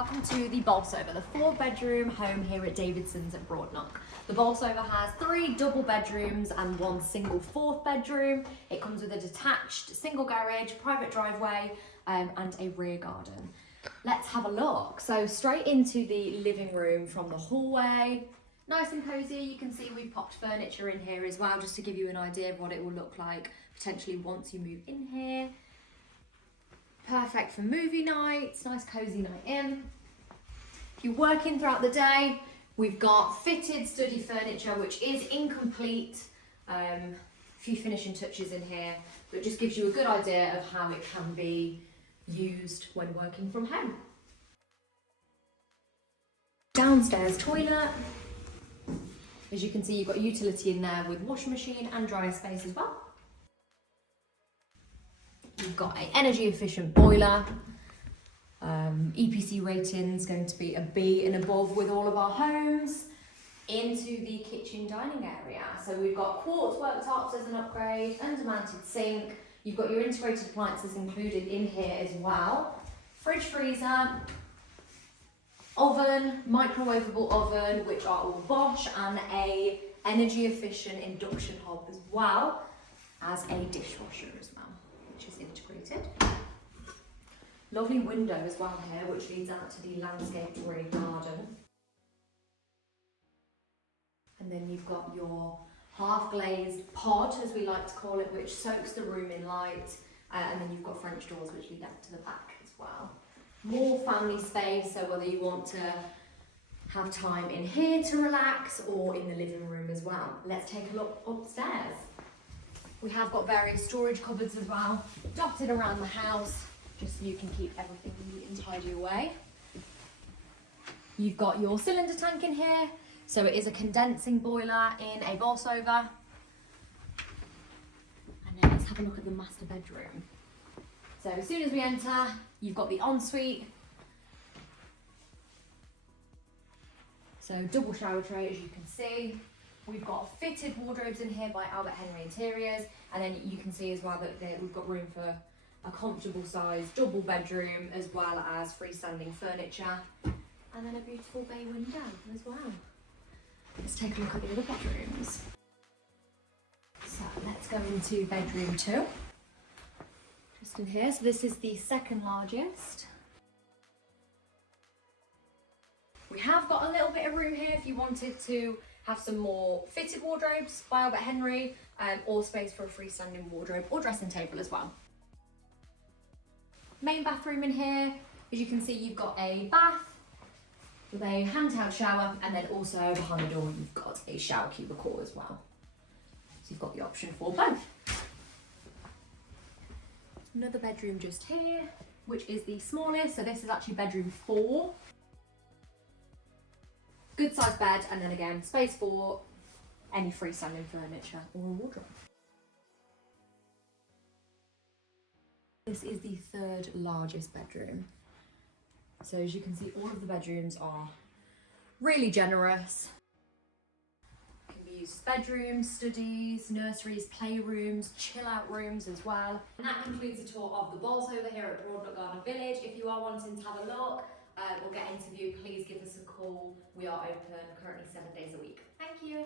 welcome to the Bolsover, the 4-bedroom home here at Davidson's at Broadknock. The Bolsover has 3 double bedrooms and 1 single 4th bedroom. It comes with a detached single garage, private driveway and a rear garden. Let's have a look. So straight into the living room from the hallway. Nice and cosy. You can see we've popped furniture in here as well, just to give you an idea of what it will look like potentially once you move in here. Perfect for movie nights, nice cozy night in. If you're working throughout the day, we've got fitted study furniture, which is incomplete. A few finishing touches in here, but just gives you a good idea of how it can be used when working from home. Downstairs toilet. As you can see, you've got utility in there with washing machine and dryer space as well. You've got an energy efficient boiler. EPC rating's going to be a B and above with all of our homes. Into the kitchen dining area. So we've got quartz worktops as an upgrade, under-mounted sink. You've got your integrated appliances included in here as well. Fridge, freezer, oven, microwavable oven, which are all Bosch, and a energy efficient induction hob as well as a dishwasher as well, which is integrated. Lovely window as well here, which leads out to the landscaped rear garden. And then you've got your half glazed pod, as we like to call it, which soaks the room in light. And then you've got French doors which lead out to the back as well. More family space, so whether you want to have time in here to relax or in the living room as well. Let's take a look upstairs. We have got various storage cupboards as well, dotted around the house, just so you can keep everything neat and tidy away. You've got your cylinder tank in here, so it is a condensing boiler in a Bolsover. And then let's have a look at the master bedroom. So as soon as we enter, you've got the ensuite. So double shower tray, as you can see. We've got fitted wardrobes in here by Albert Henry Interiors, and then you can see as well that we've got room for a comfortable size double bedroom as well as freestanding furniture, and then a beautiful bay window as well. Let's take a look at the other bedrooms. So let's go into bedroom 2. Just in here, so this is the second largest. We have got a little bit of room here if you wanted to have some more fitted wardrobes by Albert Henry, or space for a freestanding wardrobe or dressing table as well. Main bathroom in here, as you can see, you've got a bath with a handheld shower, and then also behind the door you've got a shower cubicle as well. So you've got the option for both. Another bedroom just here, which is the smallest, so this is actually bedroom 4. Good sized bed, and then again, space for any freestanding furniture or a wardrobe. This is the 3rd largest bedroom. So as you can see, all of the bedrooms are really generous. Can be used as bedrooms, studies, nurseries, playrooms, chill out rooms as well. And that concludes the tour of the Bolsover here at Broadknock Garden Village. If you are wanting to have a look or get interviewed, please give us a call. We are open currently 7 days a week. Thank you.